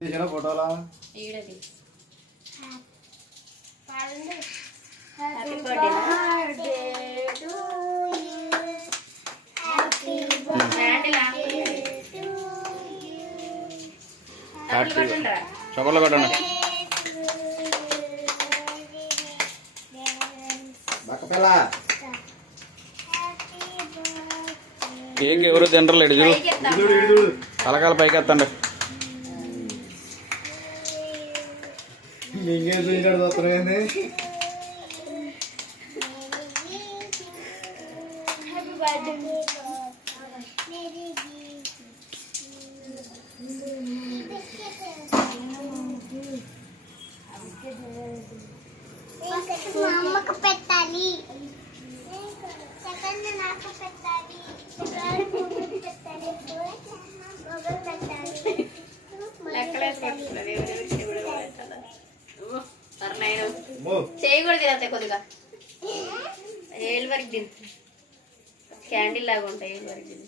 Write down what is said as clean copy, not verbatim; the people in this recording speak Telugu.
ఫోటోలా చొక్కలు కొట్టండి. కేక్ ఎవరు తింటలేడు చూడు, తలకాల పైకి ఎత్తండి. ఇంకేం చూసాడు వస్తున్నాయండి. మా అమ్మకు పెట్టాలి, సెకండ్ నాకు పెట్టాలి, చేయి కూడా తినతే కొద్దిగా ఏళ్ళు వరకు తిని క్యాండిల్ లాగా ఉంటాయి. ఏళ్ళు వరకు తిని